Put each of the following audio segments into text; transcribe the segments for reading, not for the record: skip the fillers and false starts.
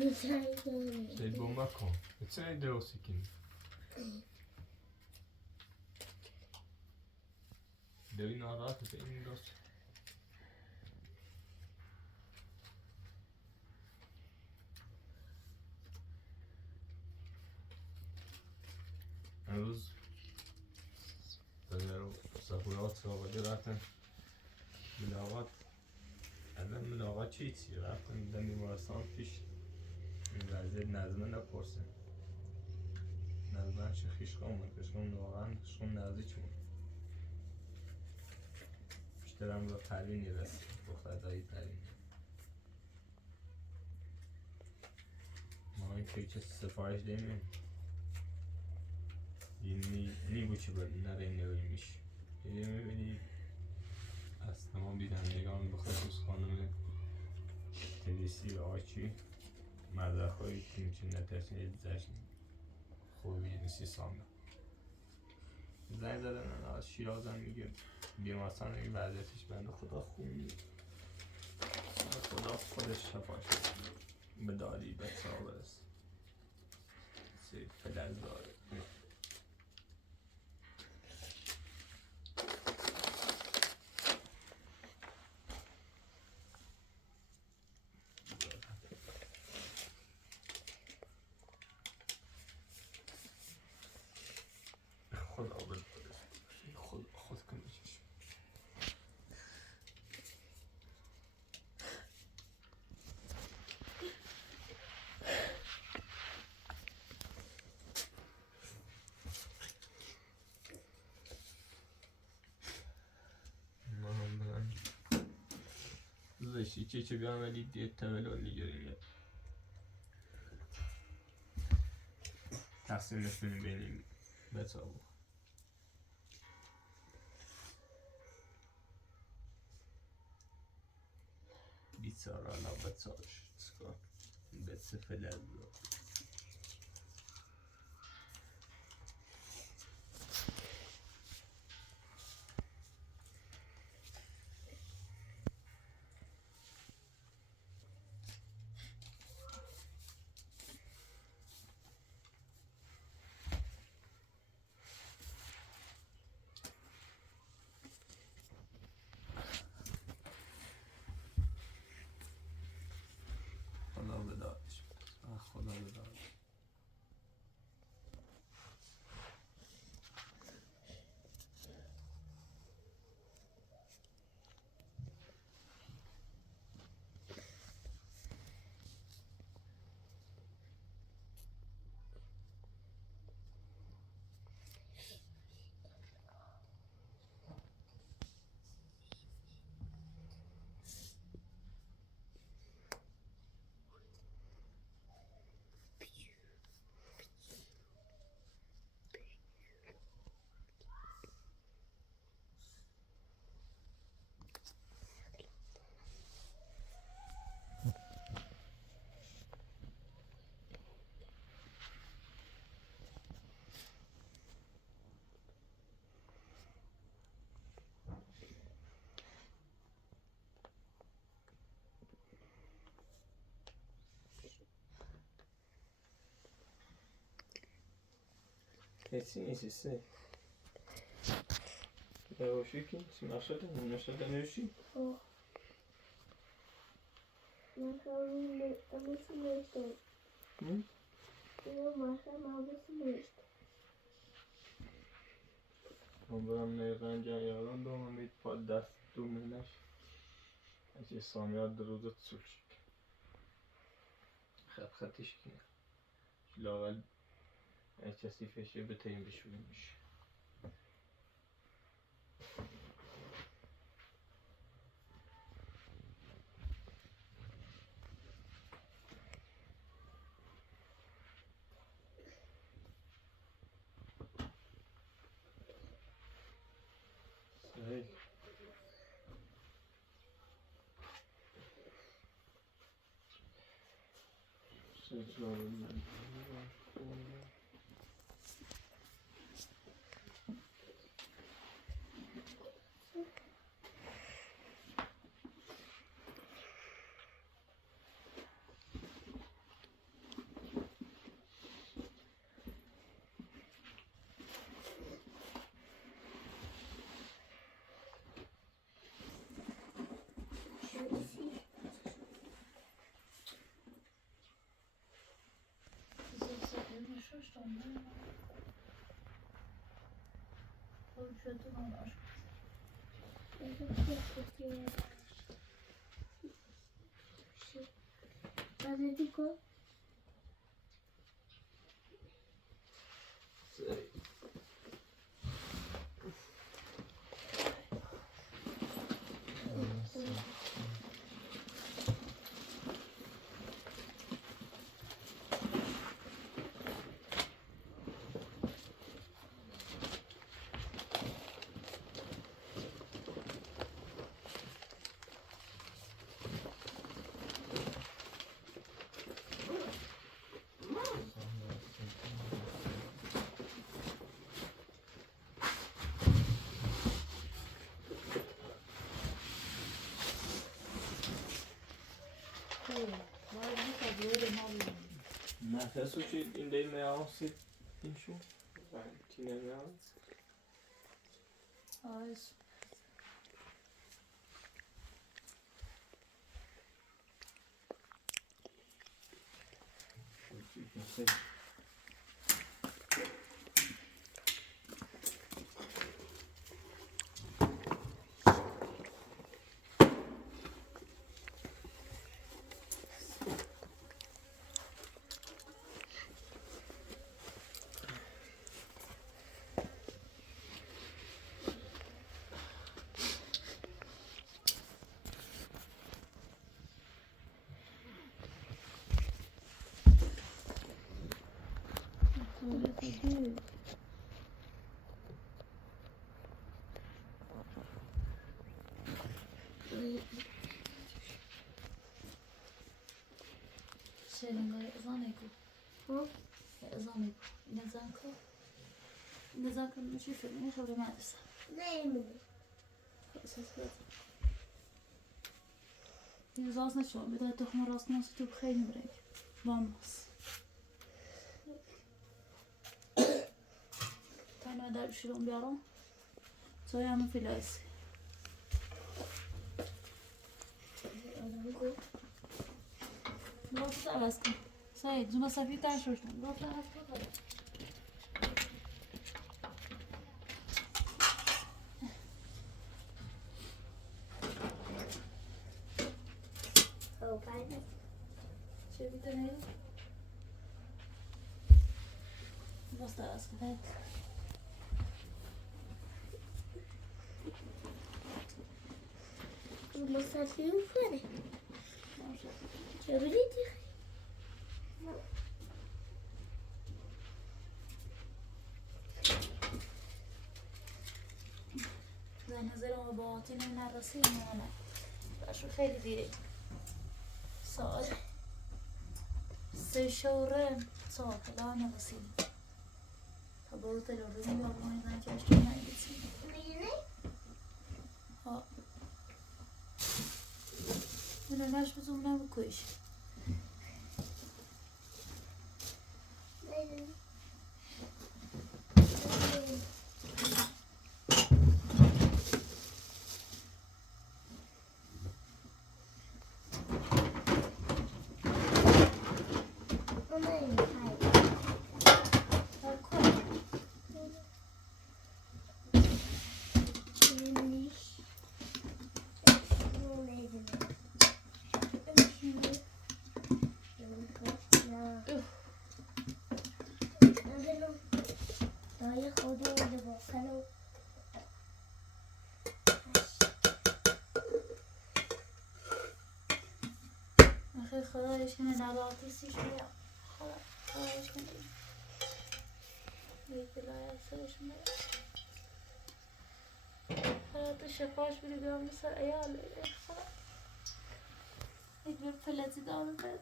Sei bom macão. Você é doce aqui. Deu na lata, tem doce. امروز صبورات آقاده رفتن ملاقات الان ملاقات چی رفتن بودن بیمارستان پیش این وضعیت نظمه نپرسن نظمه چه خیشقان بود خیشقان واقعا خیشقان نزدیک بود بیشترم با پروین رسید دختر دایی پروین ما این پیچه سفارش دهیم نی بوچه بردی نره نویمیش یه میبینی از تمام دیدندگان به خصوص خانم تلیسی و آچی مدرخوی که میتونه نترسید زشن خوبی نیستی سامه زنگ زدن از شیراز هم میگه بیمارستان این وضعیتش بنده خدا خوب نیست خدا خودش شفاش به داری به برس سی فلز داره خدا بلد خود کنیش زشتی چه بیان ولی دیت تولد میگیریم تقسیم نشونی بینیم بتابو بیتارا لا بتاش سکار بتسفل خدا بدادش خدا بدادش Esse esse é o Chique, se não acha também o Chique. Oh. Mas eu me sinto. Eu me عمرم نیقن جایالان دوم بید پا دست دومینش اچه سامیاد دروزت سوچ خط خطش کنه لاغل اچه سیفشه بتایم بشونیمش صحیح سجارم شوش تونه خود شده ناراش Atlético. Nefes o que ainda não se enxu. Vai, tinha não. آیس Não sei. شیرینگای ازانه کو ازانه کو نزان کن نشی شد نشو به مدرسه نمیدونم. نزاز نشو بده تخم راست ناسی تو خیلی برگ vamos تنها در شلون بیارم سویانو فیلایسی برافت عوض کن سعید زوما سفید تر شدن برافت عوض کن چه بیتونه برافت عوض کن مسافری میکنه چه بریدی؟ زن نظرم با آتینه نرسی نه باشو خیلی دیره ساعت 3 شوره ساعت لا نرسیدیم تا برو تلویزیون بیارم زن که اشتون نگیتیم ها من نش بزوم نبکویش خدایش کنه نباتی سیش بیا خدایش کنه بیتی لایه سرش بیا خدا شفاش بری بیام بسر ایال خدا یک بیر پلتی دارم بید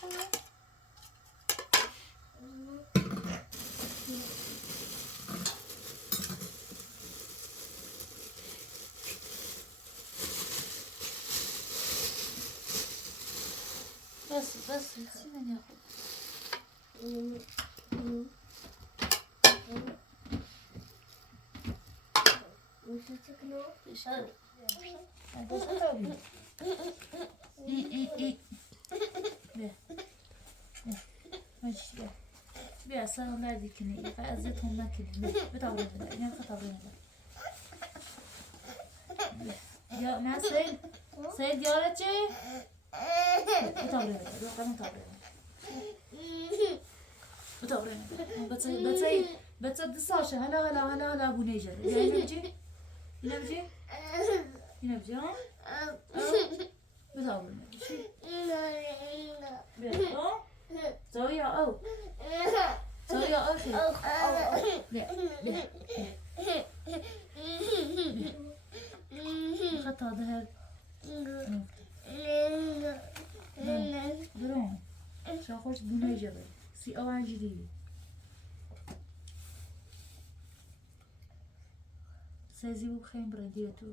خدا بس چی نگه خود بشه بیا بیا سلام بردی کنی فعزتهم نکنی بتابرين بلا اینم خطابرين بلا یا نه سید یارت چه؟ بتابرين بلا روح بتابرين بلا بتصد ساشا هلا ابو نيجر هنا بجي ها بتابرين شي بلا زويا او خي لا خط هذا درون شاخوش بني جبل سي او عن جديد سيزي بخيم برديتو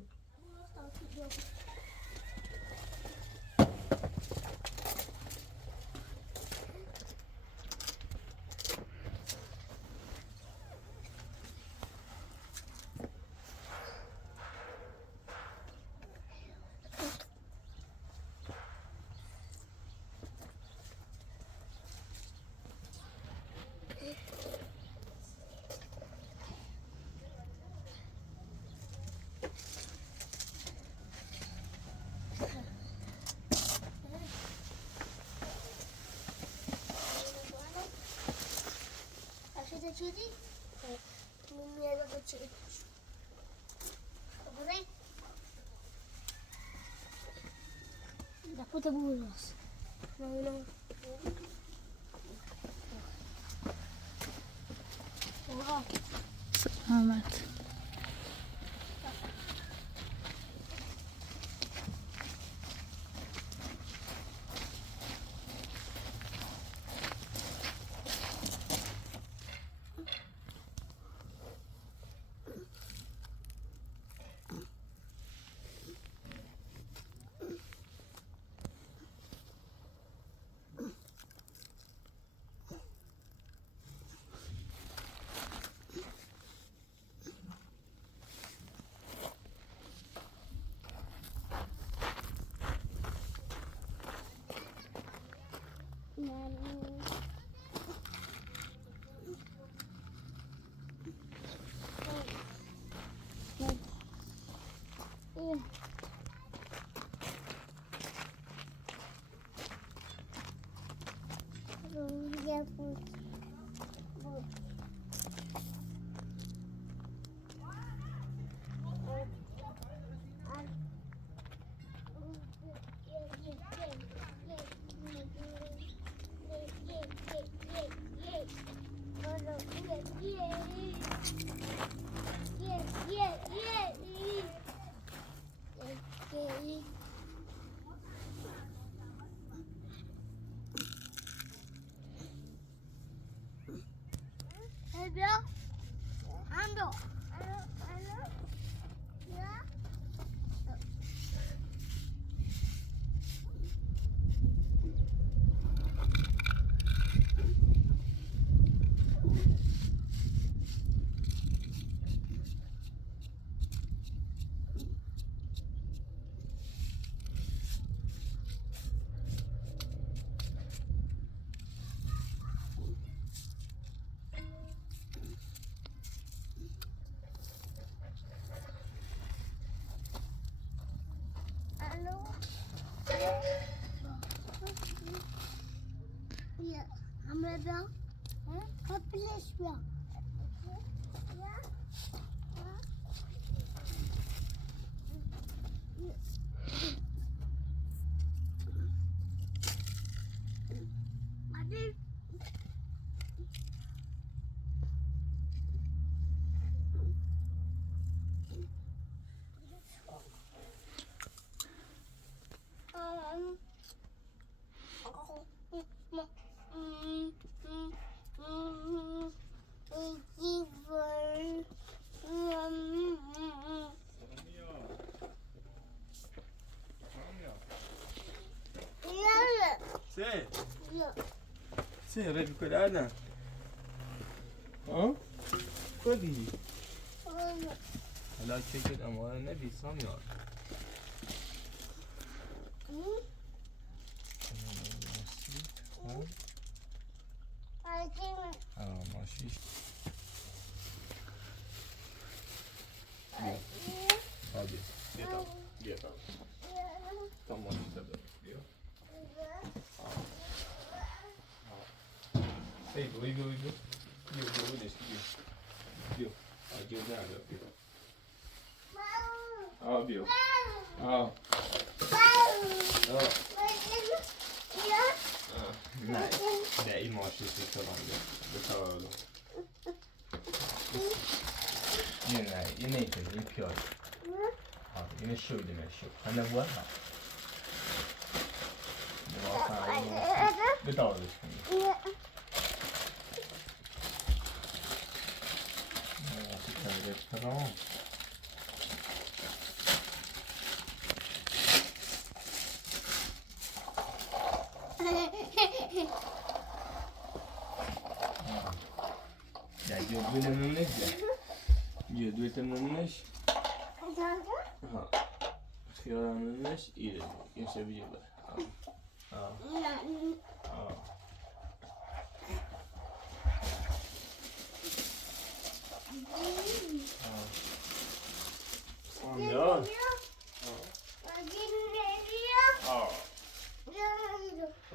چیزی میاد تو چی بودی دپوت بولاس نه آمد بیا اندو Hamle bia? Kapleş bia? Hadi. Se avete quell'ana? Oh? Così? Allora c'è che amore ne bisogno. Oh. ای بو بیا بودش بیا آجیو در بیا بیا نه این ماشی سیسته بانده بتاولو نه این نیتونه این پیاده اینه شویده هنه بود ها بتاولش کنی رستوران Ya gördüğün önüne gördüğün önüne ha xiyarın önüne iyi kimse biliyor ha Samyar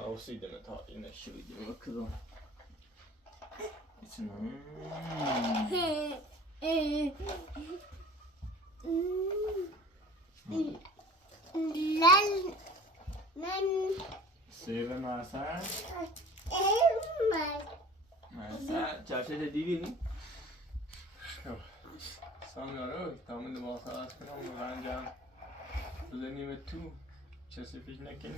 o sidene ta yine şöyle bakalım içine Seve masa çarşıda divini Samyar tamam da masa aslında onu rancan Düzeni ve tu çesifik ne keni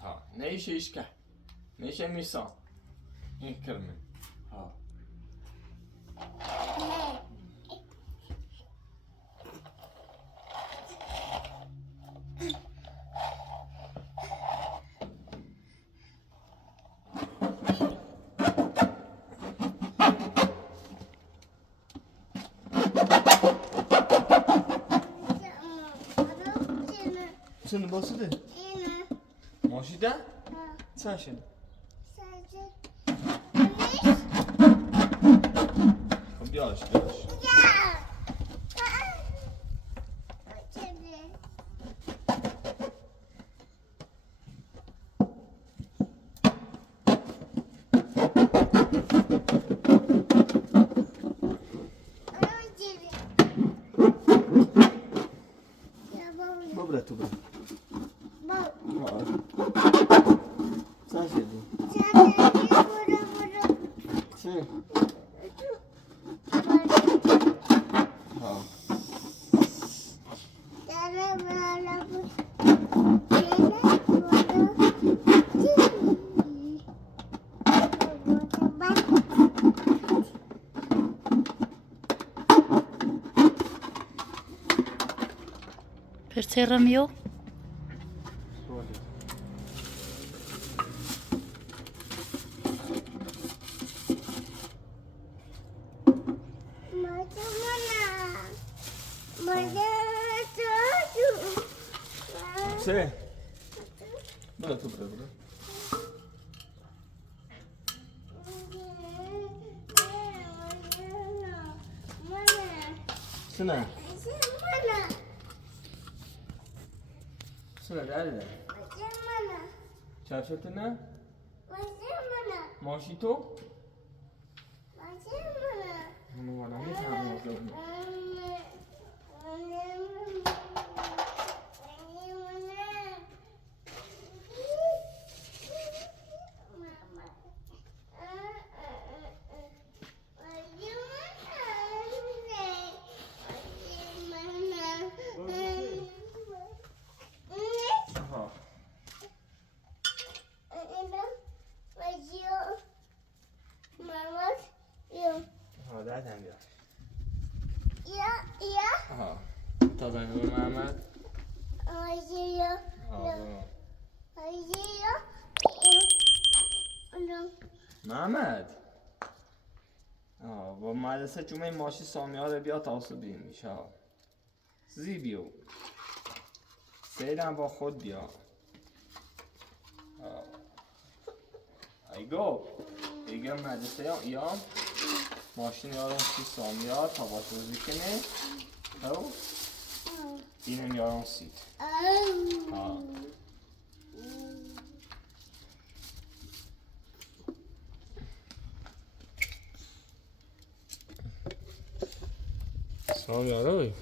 Ha ne işe işke ne işe misan İlk kelime ha Sen basıdı. Maşida? Sen şimdi. Yavaş. Dobra tu bra. Sen şimdi. Sen. Per Ramio? Sì. Dove tu prego? Sına. Sına nerede? Çarşıtına? Maşito? Bunu bana ne sanıyorsun? Zaten diyor. Ya. Aha. Tadını Mehmet. Acıyor. Mehmet. با مدرسه جمعه ماشی سامیه رو بیا تاسو بیمیش ها زی بیو سیدم با خود بیا ایگو ایگو مدرسه یا ماشین یارم سی سامیه تا باش روزی کنه اینو میارم سید. سامیار اوی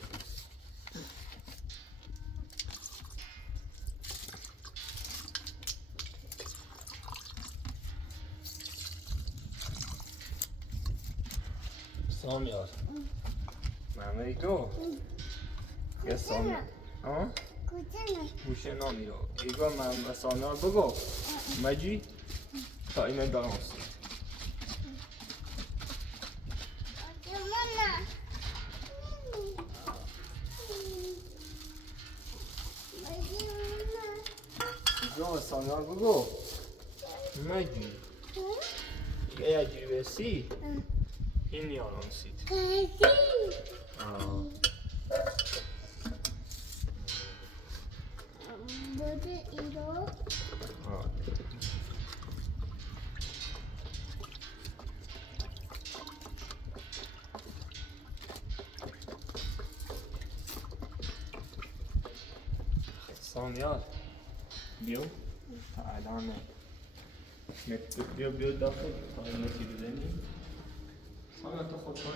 سامیار ممه تو یه سامیار گوشه نامیرو ایگا من سامیار بگو مجی تا اینه دارم سید. ایگا سامیار بگو مجی یه عجیبه سی این یاران سید. سامیار بیو تا الان بیو داخل تا اینو که بزنی سامیار تو خود کنی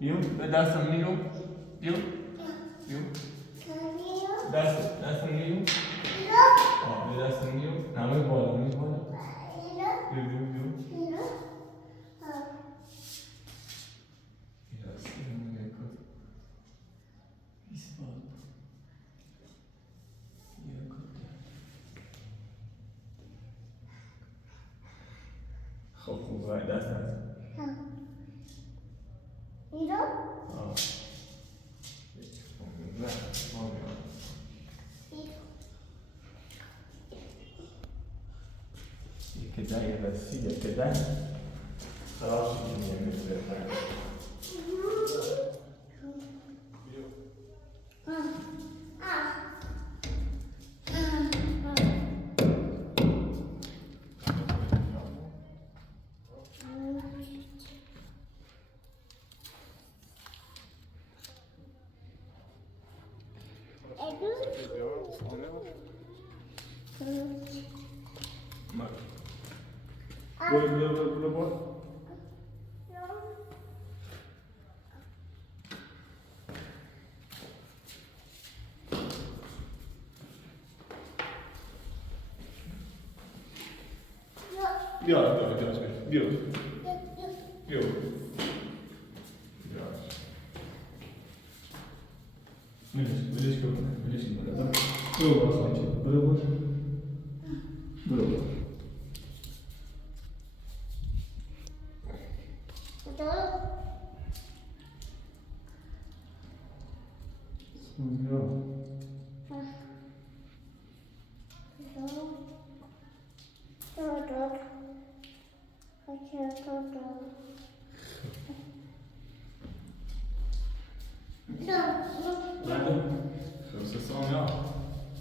بیو به دستم نیرو بیو دستم نیرو به دستم نیرو نمه بالا بیو خوب باید دست كده بس هي كده خلاص Så sa jag,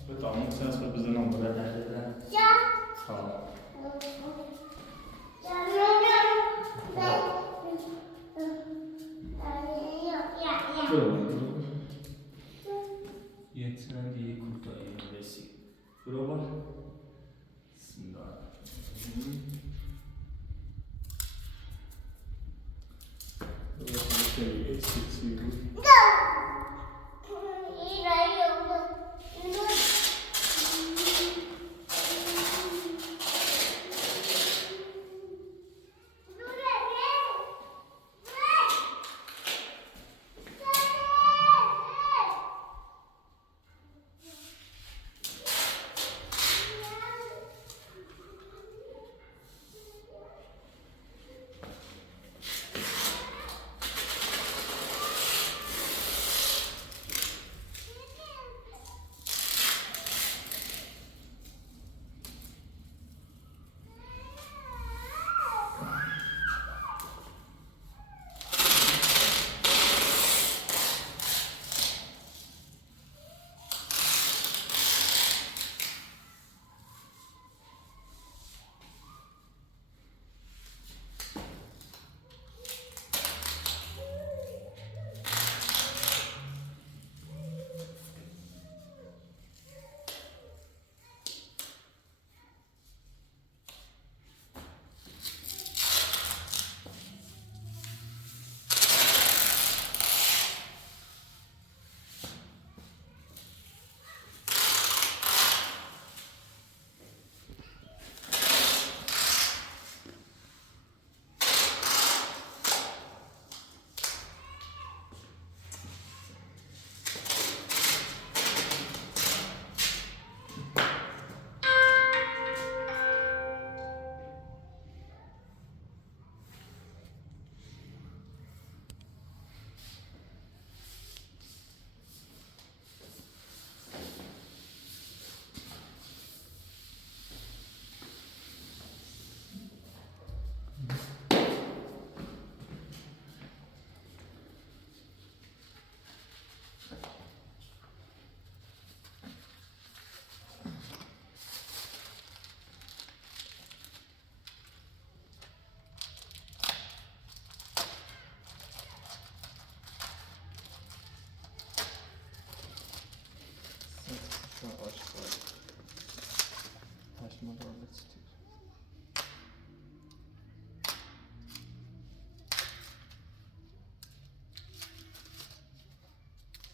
betal mu sen ska bizni nomor aytadi. Sağ. Yeterli kurtarıyor resi. Prova. Bismillah. Burası şey eksiksiz.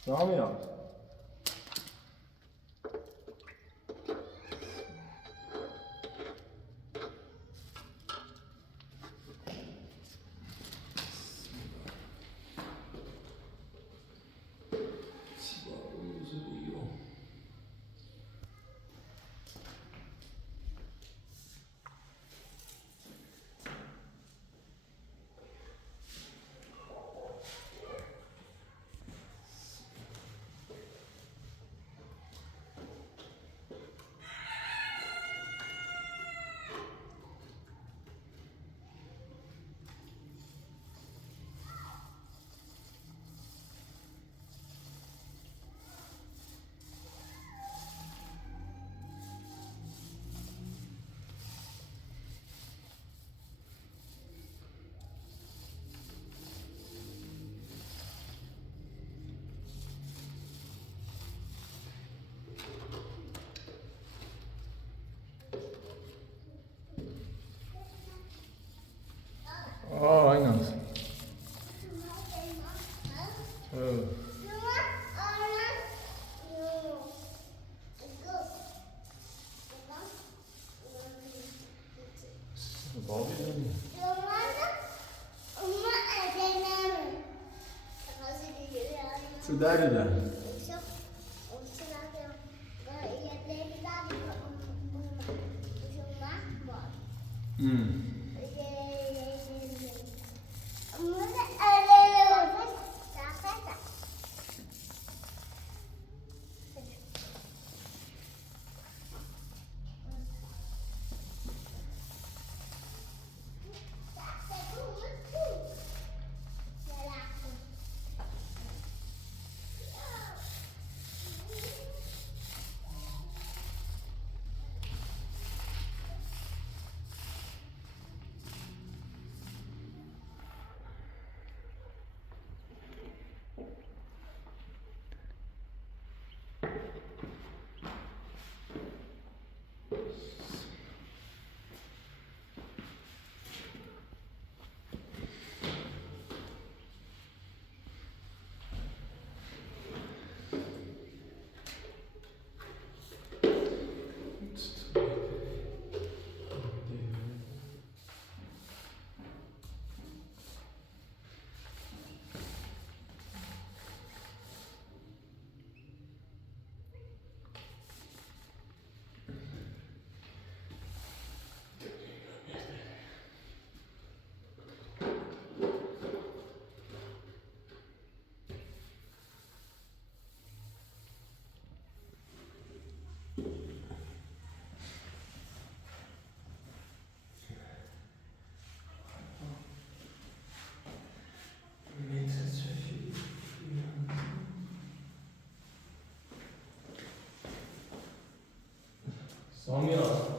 Tamam ya. Aynen. Evet. Sudah. سامیا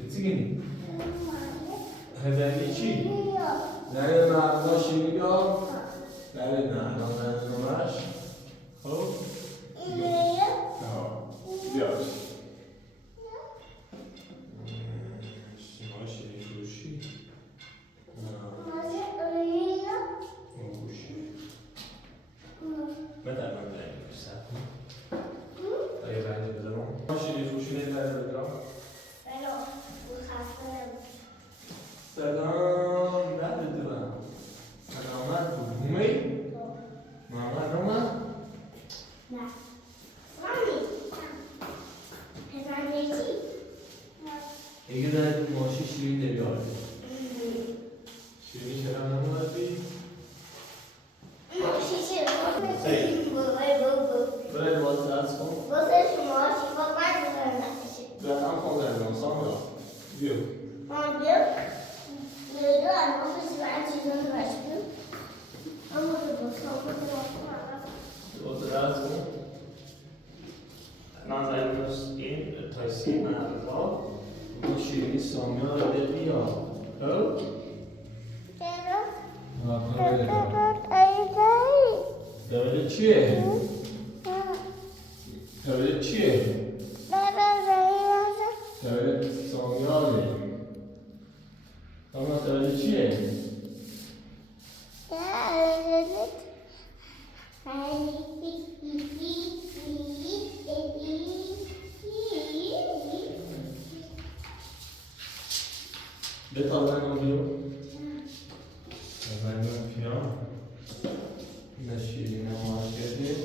بتيجي هذا چی؟ نه معناش میگم بله نه معناش خب بیاش ماشی فروشی بدر من داریم بسید آیا بله بدرم ماشی فروشی نگره بدرم سلام ندیدم سلامت بود مومی؟ محمد اومد؟ نه مامی دیگه در ماشی شیرین نمیاره شیرین چرا نموردی؟ برای لباس درس کن برم خواهد ناسان را بیو لباس درس کن نازنینش این تایسی مرزا ما شیرینی سامیا را ده بیا خب؟ دولت چیه؟ دولت چیه؟ دولت سامیانه اما دولت چیه؟ بتابن اونجا بزنیم پیان نشیرین مارکته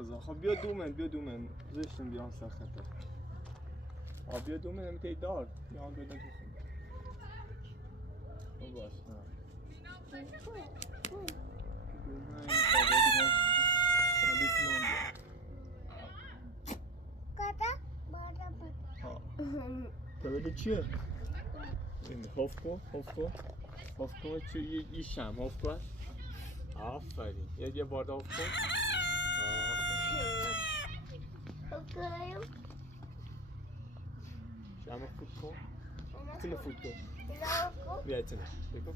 رضا خب بیا دومن زشتم بیان سر خطر بیا دومن هم تی دار بیان بدن تو خونه خب باش ببینید چیه؟ حفظ کن چیه یه شم حفظ کن آفرین یه بارده حفظ کن شم فوت کن تینه فوت کن بیا تینه بکن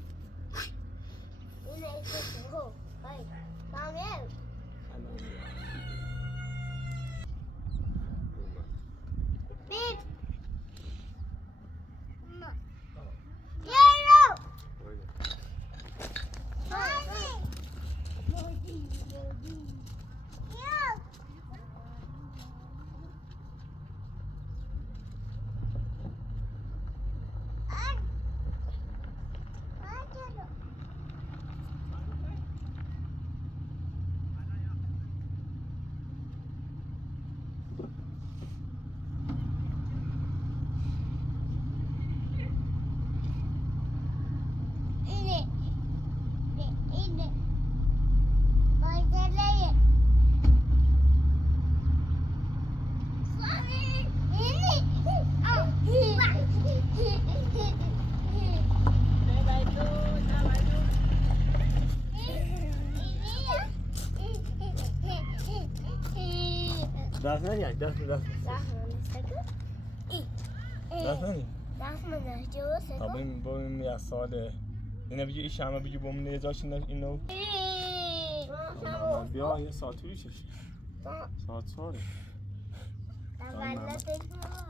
دست نگه دست ببین یه ساله اینه بگی این شمه بگی بومونه یه جاش اینو بیا یه ساعت تویشش ساعت ساره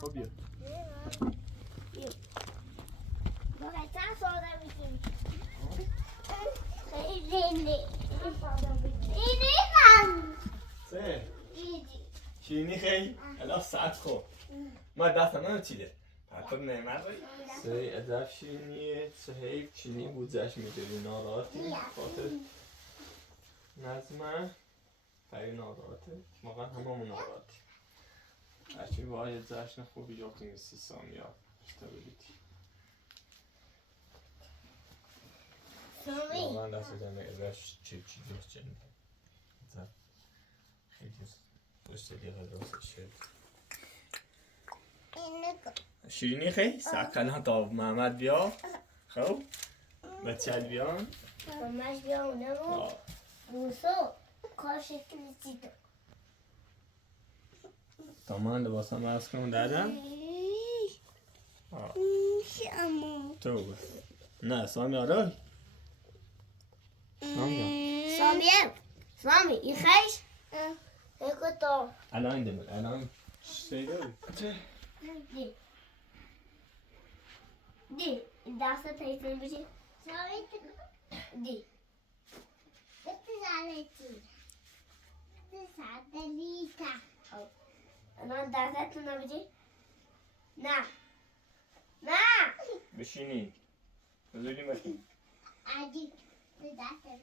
خب بیا سه شیرینی خیلی الان ساعت خب ما دستم نمیچیده حتی نعمت سه ادف شیرینیه سه حیف چینی بود زشت میداری ناراحتی خاطر نظمه خیلی ناراحته واقعا هممون ناراحتی هرچی باید جشن خوبی جا کنیم 30 ثانیه اشتباهیتی واقعا دست بزنه ازش چی جاست جنده خیلی دوست دقیقه راست شد شیرینی خیلی ساکن تا محمد بیا خب بچه بیان ماماش بیا اونمو بوسو کاشت کلیچیدو تمام لباسم عوض کنم دادم شامو تو نه سامی آره سامی این خیش اگه تو الان دمر الان چی داری دی دست تایتن بچی سامی دی الان دستتون نبیدی؟ نه بشینی بزرگی بشین عجیب دستم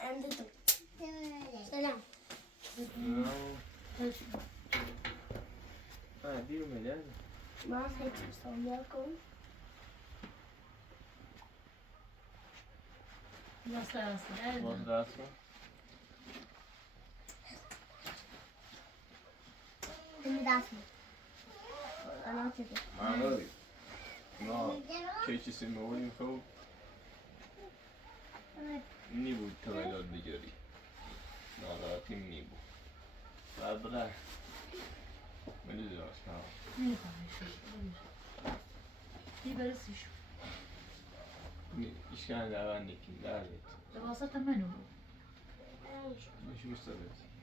اندتون سلام دیر اومده ما هیچ سامیار کن باز دست کن این دست الان چه محمدی ما که چیزی مولیم خوب نی بود تولد بگیری ناراحتیم نی بود بله ولی داشت دی برسیش işkence verdik derdik. لباسات منو بود میشه میسترد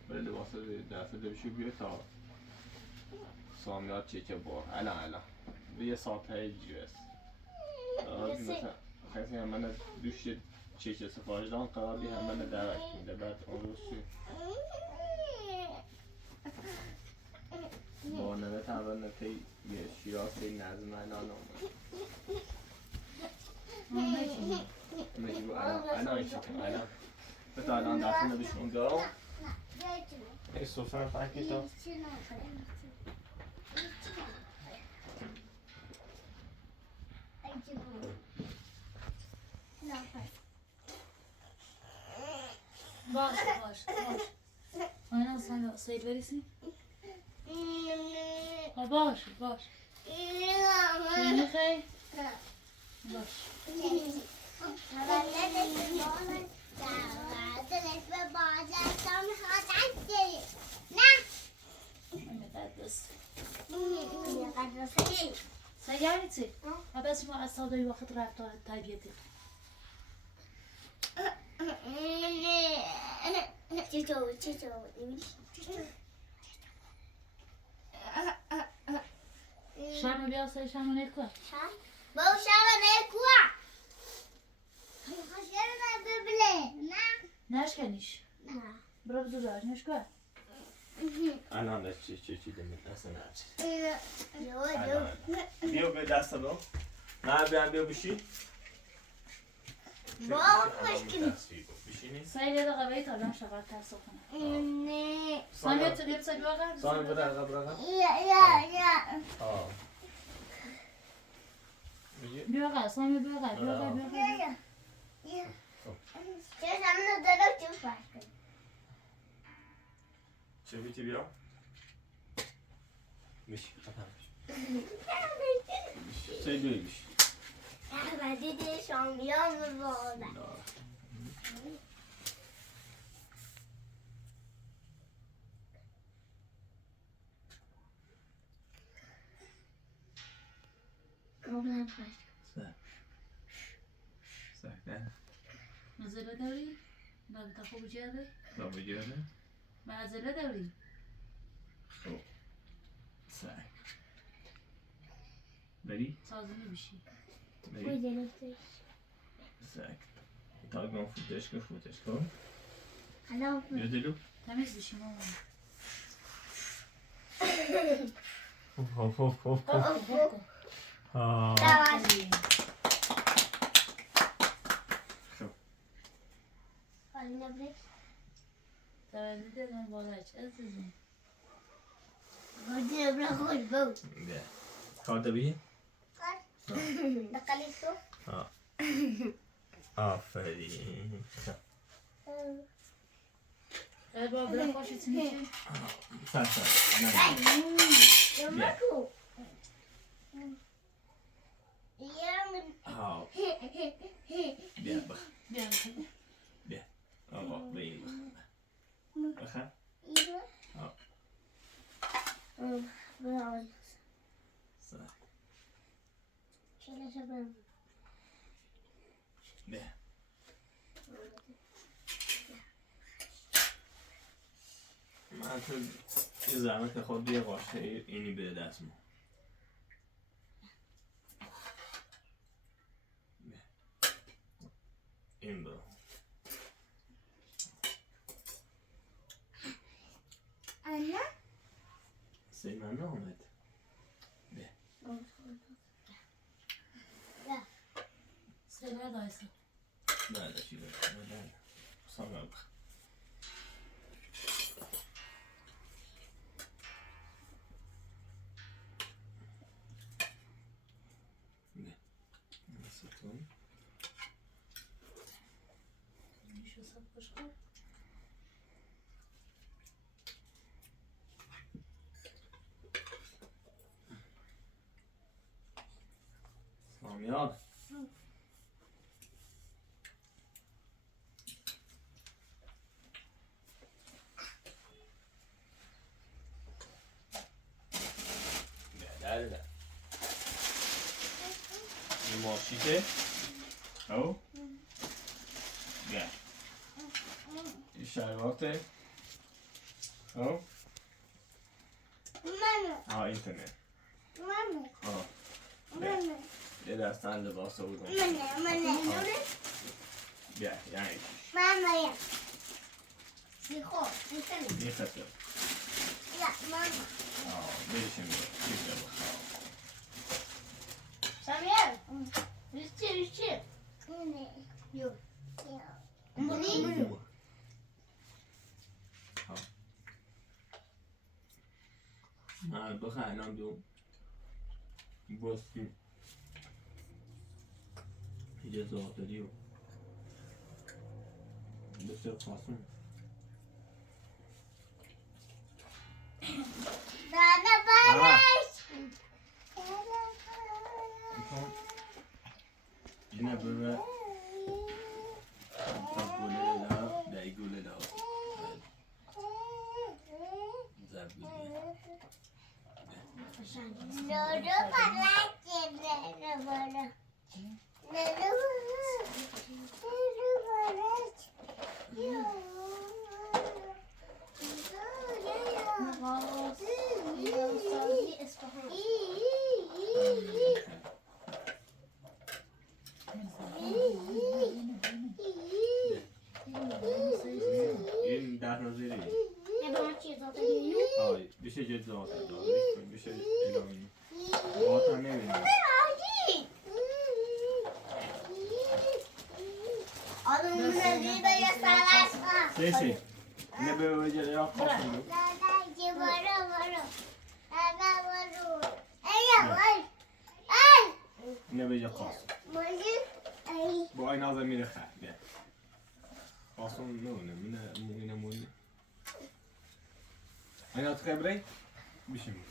ولی لباس دسته دبیشو بیه تا سامیات چیکه بار الان به یه ساعت های جیوز مثلا خیلی همه دوش چیکه سفارش دان قرار بی همه دعوت کنده بعد اون روز با نوت اول نتی یه شیراسی نظم الان مجبور الان الان بس الان دستم بشون دارم سفره پاکی تو باش aynen sayı verirsin. Ha baş. Yeni kay. Baş. سيارتي بس ما أصدق وقت رفت تابيتي شام بیاسته شام نکوا بابا شام نکوا نشکنیش برو بزرگ نشکوا الان چی دمت دست نرچی یو بیا به دست رو نه بیا بشی بابا خوشگلی بشینی سایه دقیقه بیت الان شغال تاسو کنه نه سامی تو بیت سایه واقعا سامی برا یا آه بیاقا سامی بیاقا چه سامن دارم چه فرق چه بیتی بیا بشی سه دوی بشی دیدی شامیان بوده کاملا فرق سخته مزله داری؟ رابطه خوب جاده؟ بابا جاره مزله داری؟ خب سخت بری؟ سازمی بشی بری؟ سخت تا گم فوتش کن بیا دلو تمیز بشی مامان تولد من بالاش عزیزم بودی ابرا خوش بود بیا کارتا بی؟ دقلی تو آفرین با بلا خوشت میشه؟ یمکو بیا بخ بیا بیا آقا بیم بخ بیا من تو یه زحمت خود یه قاشقه اینی به دست ما این برو انا سی من آمد بیا سیلا دایسا نه چی برو نه سامه بخ ستون میشه سب خوش کن سامیان ده این ماشیته او بیا این شلواته او ماما اینترنت ماما بیا ماما یه دستن لباس رو بگم ماما بیا یعنی ماما یا سیخو سیخو میخطه یا ماما بریشیم بیا بخواه سامیار ریچی یو من بخنم دوم باستی اجازه داری و بسیار خواستم دادا بارش اینه ببه تا گوله دا دای گوله دا زبیده دادا بارش این ده نظری آی بیشه جد زاده داری بیشه ایرانی باتا نبینم سیسی اینه به وجه یا خواستم اینه به جه خواستم با این آزم میره خیلی بیا خواستم نونه اینه مونه این آت خبره بشیم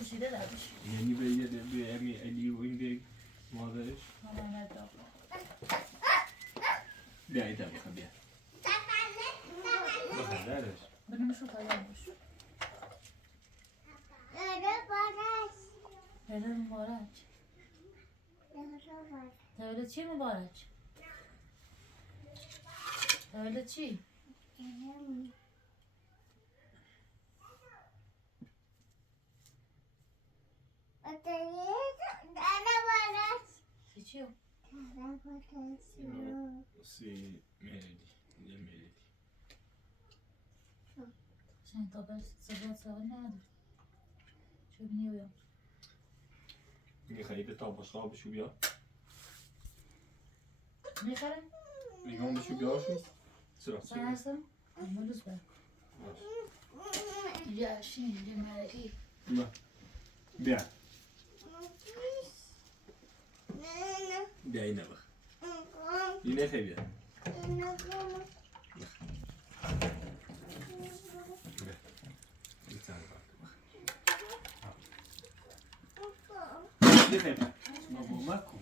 بشیده در بشی یعنی به یه به امی علی و این دیگ مادرش بیا این بخواه بیا بخواه درش بنمشو پایان بشو هلا مبارک تولد چی مبارک؟ تولد چی؟ چیو؟ سی میردی یه میردی عشان تا بس صبات سوال نداره شو بنيويا میخوایی به تاباش را بشو بیا میخرم؟ لیمون بشو بیا شو سرا سرسم؟ مولوز بر یا شین یا مرکی نه بیا بیا اینه بخ اینه خیلی بیا خیلی بابا مکو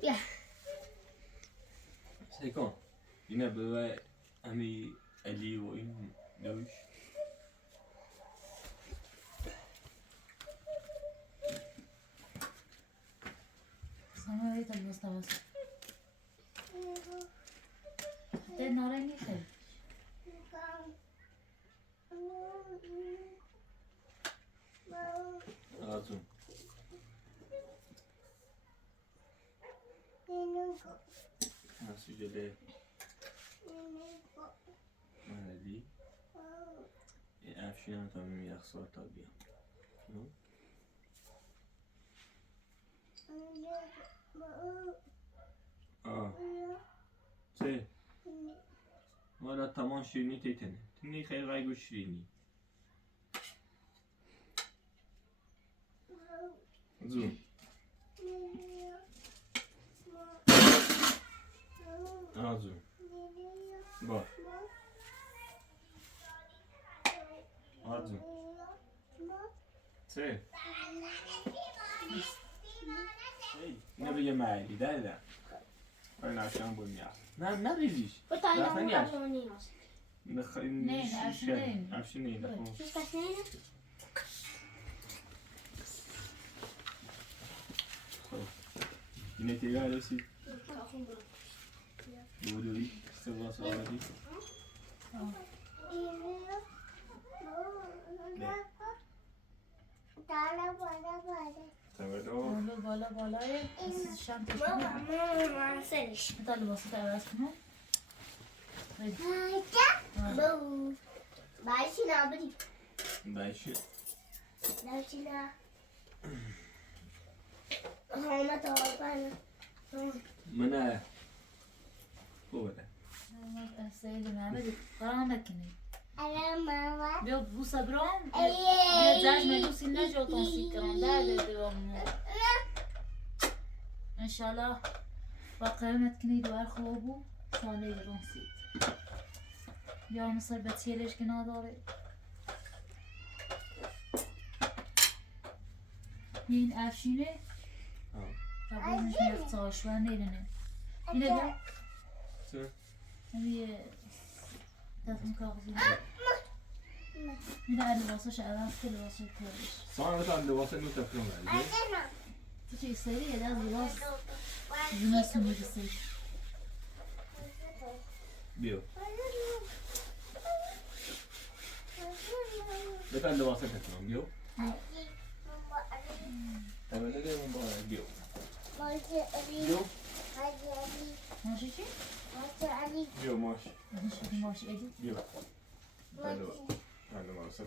بیا سیکن اینه به امی علی و این دوش ساما هایی تلباس تواس ده نارنگی خیلی آزون مسجد مهدی این افشین هم تا میمی اخصار تا بیام چه؟ والا تمام شیرینی تیتنه تنی خیلی غیگو شیرینی زون آزون با آزون چه؟ نه بگه معلی ده این افشان بود میاد نه ریزیش نه افشین اینه اینه تیگه رسید بودوی سواس آوردی بالا بالا بالای شم تشکنه تا لباسه تا عوض کنه بایشی منه بوده سیلی محمد قرار نکنی الان ماما بیا بو صبرام ای. بیا زج مدوسی نجا تانسی کرم در دوام انشالله با قیامت کنی دوار خوابو ساله رانسید یا مصر بتیلش که نداره این افشینه قبولش میفتاش و نیرنه اینه بیا چه؟ یه دستم کاغذی اینه لباسش عوض که لباسش کارش سان مثلا لباس نو تفرون ولی تو چه سری یه دست لباس زمستون میرسی بیا بتن لباس تفرون بیا تولد مبارک بیا بیا ماشی چی؟ بیا ماش ماشی ایدی بیا من لباس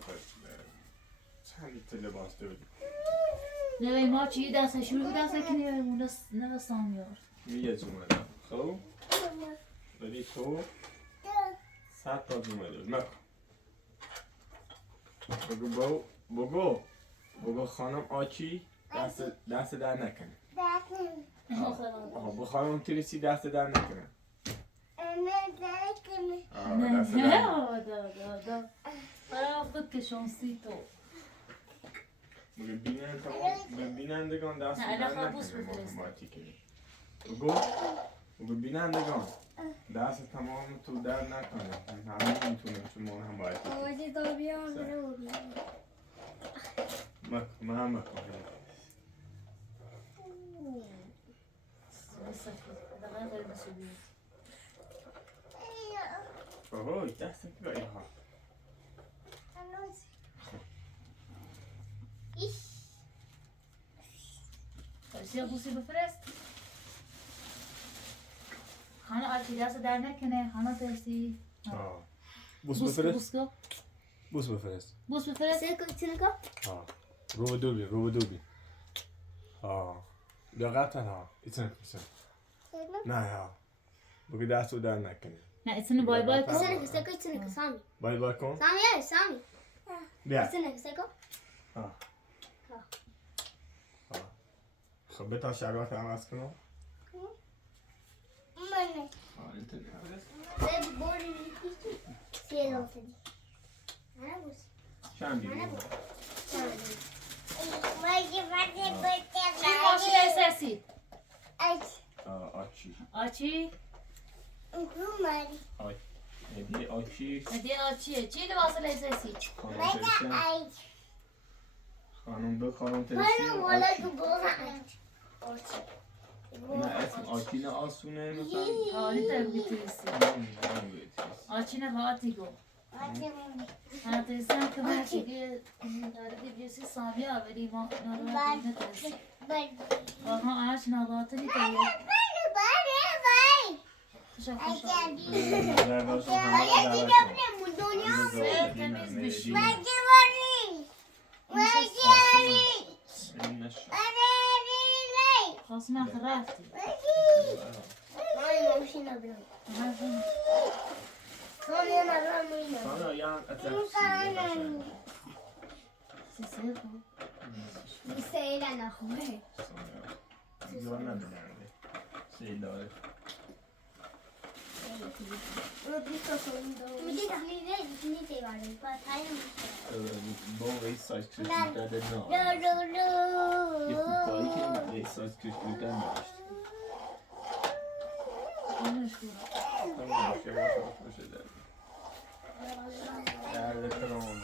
چند تا لباس داری نه ما چی دسته شروع دسته کنی اون دست نوستان یار میگه اومدم خب ولی تو 100 تا اومده نکن بگو خانم آچی دست در نکنه بگو خانم تریسی دست در نکنه نه دست در نکنه دا برای خود که شانسی تو بگو بینندگان دست نه، در الان خبوس نکنه بفرست. ماتماتیک بگو بینندگان دست تمام تو در نکنه همه میتونه چون ما هم باید من مکن دقیقا غیر مسئولیت اوه دست تو ها بسیار بوسی بفرست خانه آرکی دست در نکنه خانه ترسی بوس بوس بفرست کو بوس بفرست بوس بفرست ها رو دوبی ها بیا قطعا ها ایتن نه ها بگو دست رو در نکنه نه ایتونه بای بای کن بای بای کن بیا ها خب بتا شربت عوض کنم ها اینتر چند دیگه چی ماشین اساسی آچی آچی هدیه آچی هدیه آچیه چی لباس اساسی خانم ترسن خانم به خانم ترسی آچی نه اسم آچی نه آسونه مثلا حالی تربی ترسی آچی نه راحتی گو من ترسی هم که من چیگه داره بیسی سامی آوری ما نارو نترسی آها آش ناراحتی نیتایی خوشا خوشا درداشون همه رو درداشون تمیز بشی خواست من رفتی خانه یا اتفسی سیسه خود زیاد ندارنده سیل داره با ای سایز کشیدن داده نه یه کوپایی که ای سایز کشیدن داشت اینش بود تمام باشه باشه داره درد کنم